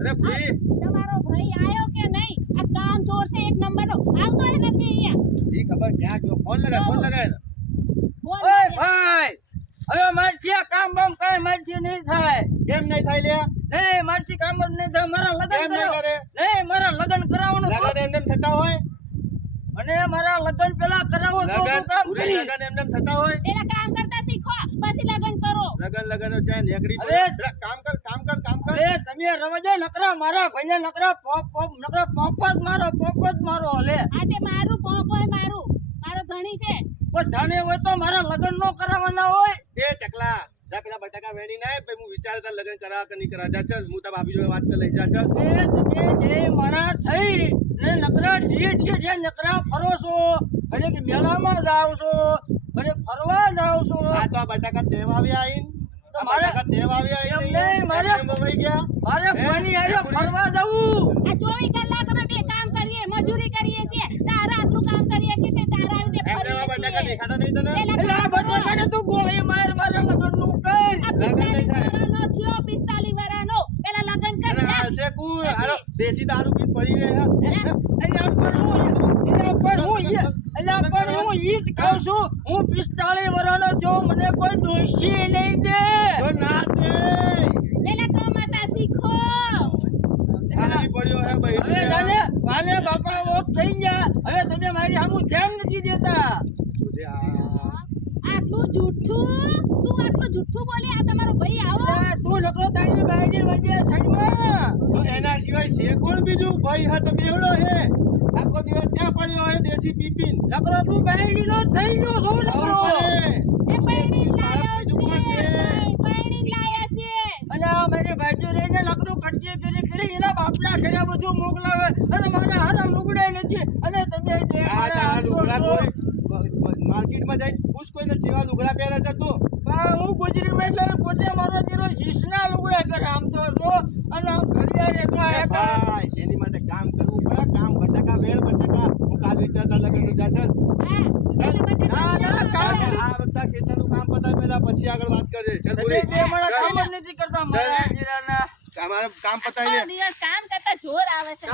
અરે ભાઈ તમારો ભાઈ આયો કે નહીં? આ કામ ચોર છે એક નંબરનો. આવતો હે નથી અહીંયા. ઈ ખબર ક્યાં ગયો? ફોન લગાય ને. બોલ ઓય મારે. ભાઈ હવે મારથી કામ બામ કાંઈ મારથી નહીં થાય. કેમ નહીં થાય લે? નહીં મારથી કામ જ નહીં થાય. મારા લગ્ન કેમ નહીં કરાવો. કરે? નહીં મારા લગ્ન કરાવવાનું તો. લગન એમ થતા હોય? મને મારા લગ્ન પેલા કરાવો તો હું કામ પૂરી કરીશ. લગન એમ થતા હોય? પેલા કામ કરતા શીખો પછી લગન કરો. લગન ચાહે નેકડી અરે! પડે. કામ કર. અરે તમે રમજો નકરા મારા ભાઈને નકરા પોપ જ મારો લે. આ તે મારું પોપો હે મારું. મારો ધણી છે. બસ જાણે હોય તો મારા લગ્ન નો કરાવવાના હોય. એ ચકલા જા પેલા બટાકા વેણી નાય પછી હું વિચાર તાર લગન કરાવ કે નહીં કરાવ. જા ચાલ હું તાર ભાભી જોડે વાત કરી લઈ. જા ચાલ. એ તમે જે મારા થઈ ને નકરા ઠીઠ છે નકરા ફરો છો અને કે મેળામાં જાવ છો અને ફરવા જાવ છો. આ તો આ બટાકા દેવ આવ્યા આઈન. તો આ મારે- બટાકા દેવ આવ્યા એમ આઈન. નહીં, મારે- એમ વહી ગયા. મારે કોઈની આવ્યો ફરવા જવું. આ 24 કલાક અમે બે કામ કરીએ મજૂરી કરીએ છીએ. તારા આટલું કામ કરીએ કે તે તારા રીતે એમને આ બટાકા ફરીએ છીએ. દેખાતા નહીં તને? પેલા એટલે આ કામ કરો. બટાકાને તું ગોળી માર મારા લગ્નનું કઈ. આ લગન નહીં 45 થાય. વર્ષનો થયો 45 વર્ષનો. પેલા લગન અને કરી જા. હાલશે કુલ. હાલો, દેશી દારૂ પીને પડી રહે હે. અહીંયા પણ હું ઈ જ કહું છું. હું 45 વર્ષનો છું. મને કોઈ દોષી નહીં દે. તો ના દે. પેલા કમાતા શીખો. ખાલી પડ્યો હે ભાઈ. હવે જાને બાપા ઓફ થઈ ગયા. હવે તમે મારી સામું ધ્યાન નથી દેતા. જોજે આ. આટલું જૂઠું તું આટલું જૂઠું બોલી. આ તમારો ભાઈ આવો. અરે તું નકરો તારી બાયડી વજે સાઈડમાં. તો એના સિવાય છે કોણ બીજું? ભાઈ હા તો બેવડો હે. આખો દિવસ ત્યાં પડ્યો હે દેશી પીપીન. નકરો તું બાયડીનો થઈ ગયો છો નકરો. એ પૈણી લાયો બીજું કોણ છે. છે? પૈણી લાયા છે. અને આ મારી બાજુ રહીને નકરું કટકી કરી એના બાપના ઘરે બધું મોકલાવે અને મારા હારા લુગડાય નથી. અને તમે જે આ મારા તારા હાથો લુગડા છો. કોઈ માર્કેટમાં જઈને પૂછ કોઈને જેવા લુગડા પહેરે છે તું. પણ હું ગુજરીમાં એટલે પોતે મારો જીરો શીશના લુગડા પહેરે આમ તો છો. અને આમ ઘડિયા રહેતો એ આ ભાઈ એની માટે કામ કરવું પડે. કામ બટાકા વેળ બટાકા. હું કાલ વિચારતા લગનનું જા ચાલ. હા. પેલા ના, કામ બધું- આ બધા ખેતરનું કામ પતાય પહેલા પછી આગળ વાત કરજે. ચાલ તમે પૂરી. બે મારા કામ જ નથી કરતા મારા જીરાના. અમારે કામ પતાય આખો લે. દિવસ કામ કરતા જોર આવે છે.